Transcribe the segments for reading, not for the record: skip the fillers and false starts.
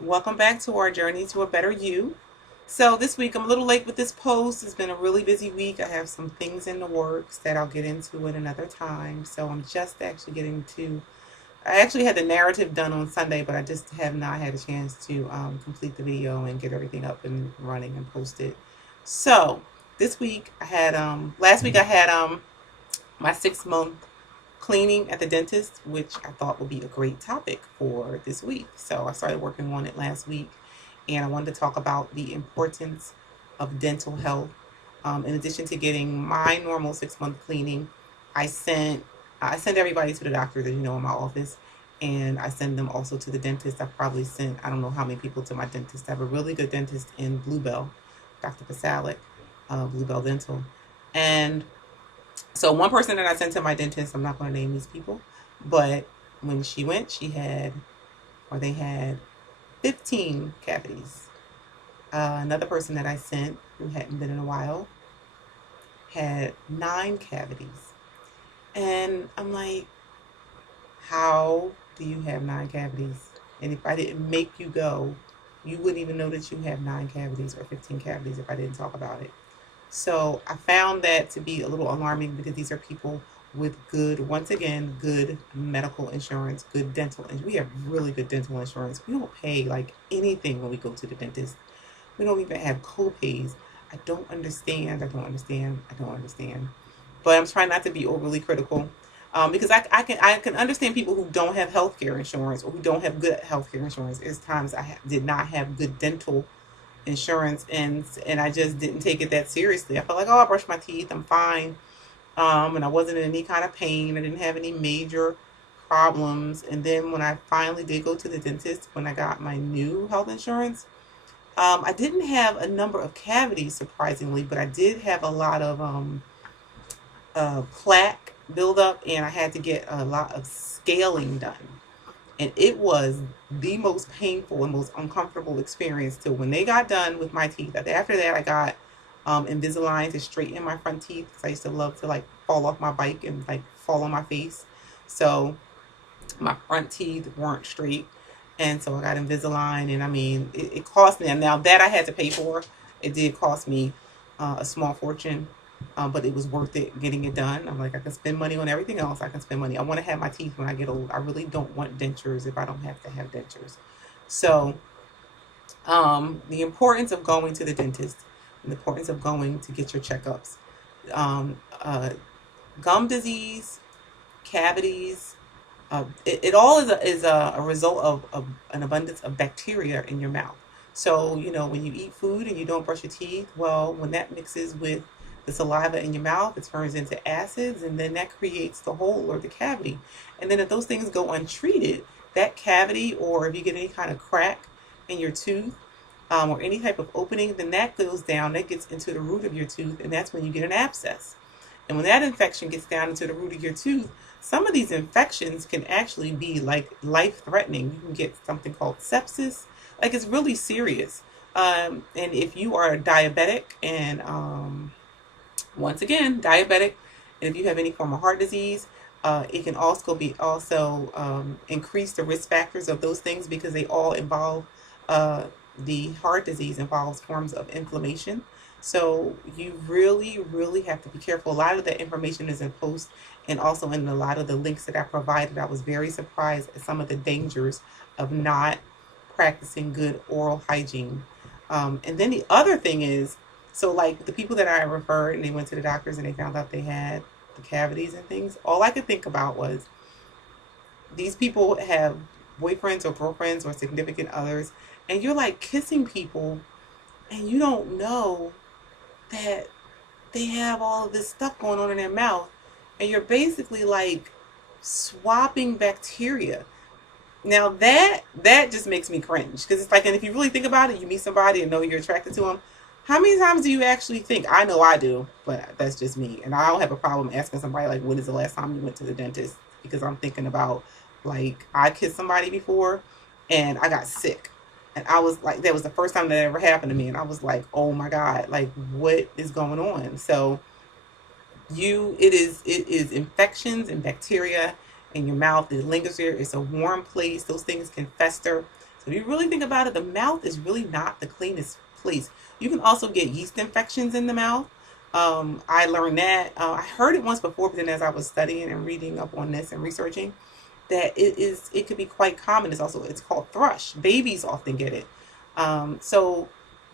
Welcome back to our journey to a better you. So this week I'm a little late with this post. It's been a really busy week. I have some things in the works that I'll get into at another time. So I'm just actually getting to. I actually had the narrative done on Sunday, but I just have not had a chance to complete the video and get everything up and running and posted. So this week I had. Last week I had my 6 month cleaning at the dentist, which I thought would be a great topic for this week. So I started working on it last week, and I wanted to talk about the importance of dental health. In addition to getting my normal 6 month cleaning, I sent I send everybody to the doctor that in my office, and I send them also to the dentist. I probably sent I don't know how many people to my dentist. I have a really good dentist in Bluebell, Dr. Pasalic, Bluebell Dental, and so one person that I sent to my dentist, I'm not going to name these people, but when she went, they had 15 cavities. Another person that I sent who hadn't been in a while had 9 cavities. And I'm like, how do you have 9 cavities? And if I didn't make you go, you wouldn't even know that you have 9 cavities or 15 cavities if I didn't talk about it. So I found that to be a little alarming because these are people with good, once again, good medical insurance, good dental insurance. We have really good dental insurance. We don't pay like anything when we go to the dentist. We don't even have co-pays. I don't understand. I don't understand. I don't understand. But I'm trying not to be overly critical, because I can understand people who don't have health care insurance or who don't have good health care insurance. There's times did not have good dental insurance, and I just didn't take it that seriously. I felt like, oh, I brushed my teeth, I'm fine, and I wasn't in any kind of pain. I didn't have any major problems. And then when I finally did go to the dentist, when I got my new health insurance, I didn't have a number of cavities, surprisingly, but I did have a lot of plaque buildup, and I had to get a lot of scaling done. And it was the most painful and most uncomfortable experience till when they got done with my teeth. After that, I got Invisalign to straighten my front teeth because I used to love to like fall off my bike and like fall on my face. So my front teeth weren't straight, and so I got Invisalign, and I mean, it cost me. And now that I had to pay for, it did cost me a small fortune, but it was worth it getting it done. I'm like, I can spend money on everything else. I can spend money. I want to have my teeth when I get old. I really don't want dentures if I don't have to have dentures. So, the importance of going to the dentist, and the importance of going to get your checkups. Um, uh, Gum disease, cavities, it all is a result of an abundance of bacteria in your mouth. So, when you eat food and you don't brush your teeth, well, when that mixes with the saliva in your mouth, it turns into acids, and then that creates the hole or the cavity. And then if those things go untreated, that cavity, or if you get any kind of crack in your tooth, or any type of opening, then that goes down, that gets into the root of your tooth, and that's when you get an abscess. And when that infection gets down into the root of your tooth, some of these infections can actually be like life threatening. You can get something called sepsis. Like, it's really serious. And if you are diabetic, and once again, diabetic, and if you have any form of heart disease, it can also increase the risk factors of those things because they all involve the heart disease involves forms of inflammation. So you really, really have to be careful. A lot of that information is in post, and also in a lot of the links that I provided. I was very surprised at some of the dangers of not practicing good oral hygiene. And then the other thing is, so like the people that I referred and they went to the doctors and they found out they had the cavities and things, all I could think about was these people have boyfriends or girlfriends or significant others, and you're like kissing people, and you don't know that they have all of this stuff going on in their mouth, and you're basically like swapping bacteria. Now that just makes me cringe because it's like, and if you really think about it, you meet somebody and know you're attracted to them. How many times do you actually think? I know I do, but that's just me, and I don't have a problem asking somebody like, "When is the last time you went to the dentist?" Because I'm thinking about, like, I kissed somebody before, and I got sick, and I was like, that was the first time that ever happened to me, and I was like, "Oh my God, like, what is going on?" So it is infections and bacteria in your mouth. It lingers there. It's a warm place. Those things can fester. So if you really think about it, the mouth is really not the cleanest place. You can also get yeast infections in the mouth. I learned that. I heard it once before, but then as I was studying and reading up on this and researching, that it could be quite common. It's called thrush. Babies often get it. So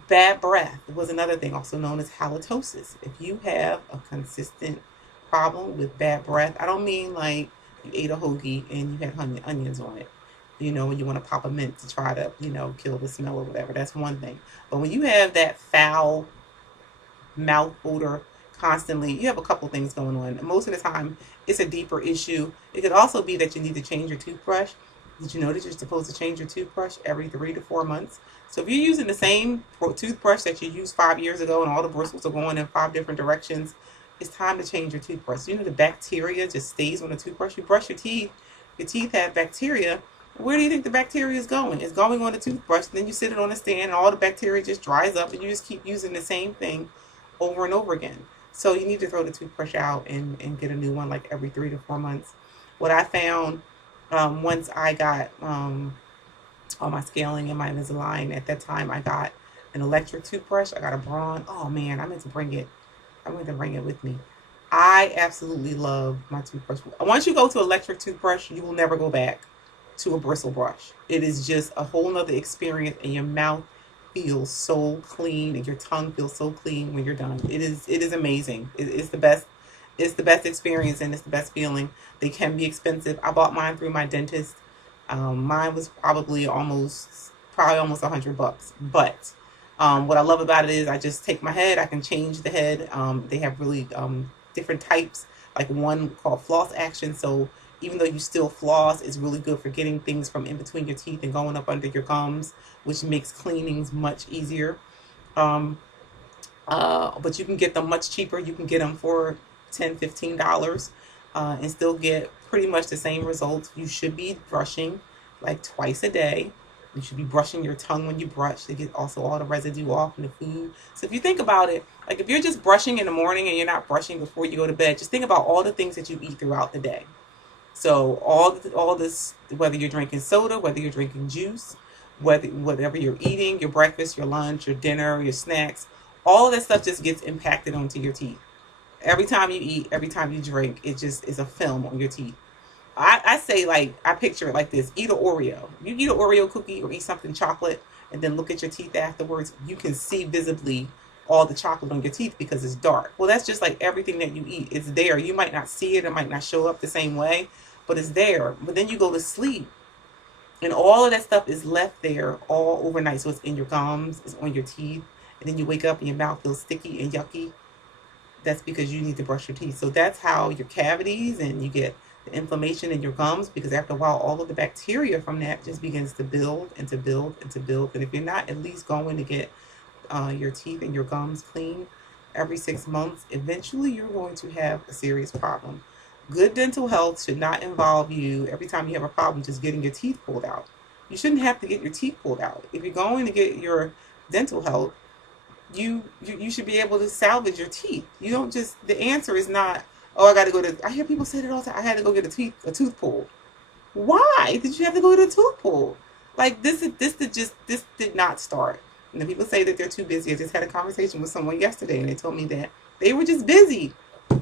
bad breath was another thing, also known as halitosis. If you have a consistent problem with bad breath, I don't mean like you ate a hoagie and you had onions on it. You know, when you want to pop a mint to try to, kill the smell or whatever, that's one thing. But when you have that foul mouth odor constantly, you have a couple things going on. Most of the time, it's a deeper issue. It could also be that you need to change your toothbrush. Did you know that you're supposed to change your toothbrush every 3 to 4 months? So if you're using the same toothbrush that you used 5 years ago and all the bristles are going in 5 different directions, it's time to change your toothbrush. You know, the bacteria just stays on the toothbrush. You brush your teeth have bacteria. Where do you think the bacteria is going? It's going on the toothbrush. Then you sit it on a stand and all the bacteria just dries up and you just keep using the same thing over and over again. So you need to throw the toothbrush out and get a new one like every 3 to 4 months. What I found once I got all my scaling and my Invisalign, at that time I got an electric toothbrush. I got a Braun. Oh man, I meant to bring it. I meant to bring it with me. I absolutely love my toothbrush. Once you go to electric toothbrush, you will never go back to a bristle brush. It is just a whole nother experience, and your mouth feels so clean and your tongue feels so clean when you're done. It is amazing. It's the best. It's the best experience and it's the best feeling. They can be expensive. I bought mine through my dentist. Mine was probably almost $100. But what I love about it is I just take my head. I can change the head. They have really different types, like one called floss action. So even though you still floss, it's really good for getting things from in between your teeth and going up under your gums, which makes cleanings much easier. But you can get them much cheaper. You can get them for $10, $15 and still get pretty much the same results. You should be brushing like twice a day. You should be brushing your tongue when you brush to get also all the residue off in the food. So if you think about it, like if you're just brushing in the morning and you're not brushing before you go to bed, just think about all the things that you eat throughout the day. So all this, whether you're drinking soda, whether you're drinking juice, whatever you're eating, your breakfast, your lunch, your dinner, your snacks, all of that stuff just gets impacted onto your teeth. Every time you eat, every time you drink, it just is a film on your teeth. I say, like, I picture it like this. Eat an Oreo. You eat an Oreo cookie or eat something chocolate and then look at your teeth afterwards. You can see visibly all the chocolate on your teeth because it's dark. Well, that's just like everything that you eat. It's there. You might not see it. It might not show up the same way, but it's there. But then you go to sleep and all of that stuff is left there all overnight. So it's in your gums, it's on your teeth, and then you wake up and your mouth feels sticky and yucky. That's because you need to brush your teeth. So that's how your cavities and you get the inflammation in your gums, because after a while all of the bacteria from that just begins to build and to build and to build. And if you're not at least going to get your teeth and your gums clean every 6 months, eventually you're going to have a serious problem. Good dental health should not involve you every time you have a problem just getting your teeth pulled out. You shouldn't have to get your teeth pulled out. If you're going to get your dental health, you should be able to salvage your teeth. You don't just, the answer is not, oh, I got to go to, I hear people say that all the time, I had to go get a tooth pulled. Why did you have to go get a tooth pulled? Like this did not start. And the people say that they're too busy. I just had a conversation with someone yesterday and they told me that they were just busy. You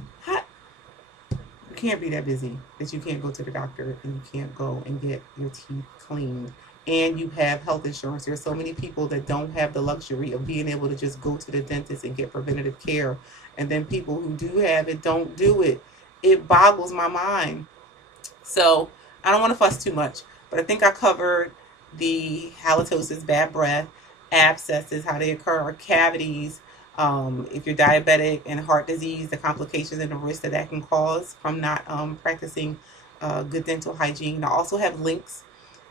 can't be that busy that you can't go to the doctor and you can't go and get your teeth cleaned. And you have health insurance. There's so many people that don't have the luxury of being able to just go to the dentist and get preventative care. And then people who do have it don't do it. It boggles my mind. So I don't want to fuss too much, but I think I covered the halitosis, bad breath, abscesses, how they occur, cavities, if you're diabetic, and heart disease, the complications and the risk that can cause from not practicing good dental hygiene. I also have links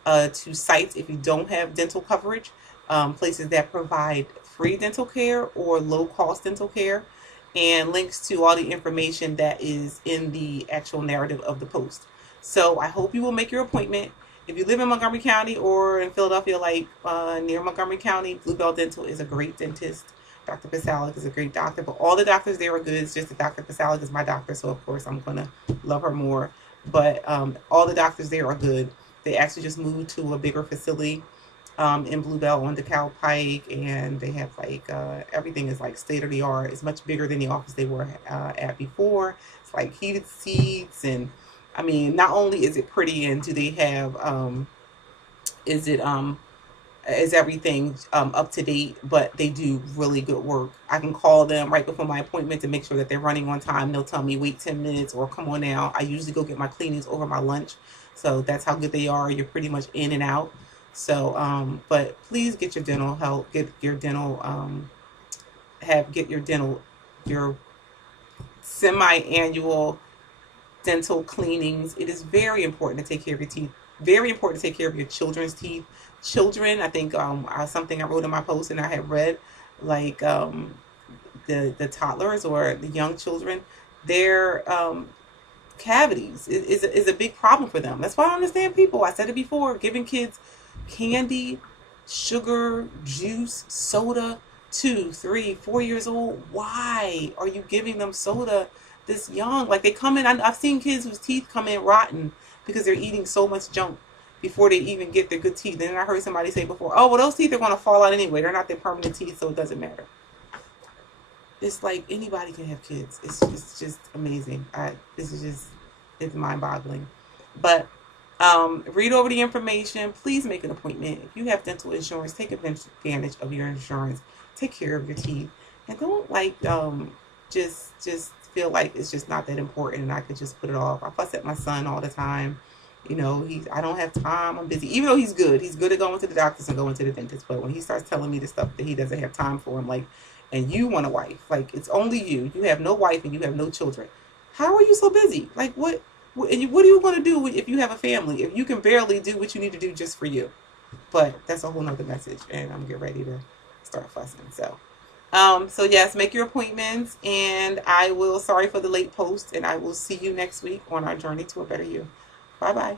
to sites if you don't have dental coverage, places that provide free dental care or low-cost dental care, and links to all the information that is in the actual narrative of the post. So I hope you will make your appointment. If you live in Montgomery County or in Philadelphia, like near Montgomery County, Bluebell Dental is a great dentist. Dr. Pasalic is a great doctor, but all the doctors there are good. It's just that Dr. Pasalic is my doctor, so of course I'm going to love her more. But all the doctors there are good. They actually just moved to a bigger facility in Bluebell on DeKalb Pike, and they have like everything is like state of the art. It's much bigger than the office they were at before. It's like heated seats, and I mean, not only is it pretty, and do they have is it is everything up to date, but they do really good work. I can call them right before my appointment to make sure that they're running on time. They'll tell me wait 10 minutes or come on now. I usually go get my cleanings over my lunch, so that's how good they are. You're pretty much in and out. So but please get your dental health, get your dental get your dental, your semi-annual dental cleanings. It is very important to take care of your teeth. Very important to take care of your children's teeth. Children, I think something I wrote in my post and I had read, like the toddlers or the young children, their cavities is a big problem for them. That's why I understand people. I said it before, giving kids candy, sugar, juice, soda, 2, 3, 4 years old. Why are you giving them soda this young? Like they come in, I've seen kids whose teeth come in rotten because they're eating so much junk before they even get their good teeth. And then I heard somebody say before, oh, well, those teeth are going to fall out anyway. They're not their permanent teeth, so it doesn't matter. It's like anybody can have kids. It's just amazing. It's mind-boggling. But read over the information. Please make an appointment. If you have dental insurance, take advantage of your insurance. Take care of your teeth. And don't like just feel like it's just not that important and I could just put it off. I fuss at my son all the time. You know, I don't have time, I'm busy. Even though he's good at going to the doctors and going to the dentist. But when he starts telling me the stuff that he doesn't have time for, I'm like, and you want a wife. Like, it's only you. You have no wife and you have no children. How are you so busy? Like, what are you going to do if you have a family? If you can barely do what you need to do just for you? But that's a whole nother message. And I'm getting ready to start fussing. So yes, make your appointments. And sorry for the late post. And I will see you next week on our journey to a better you. Bye-bye.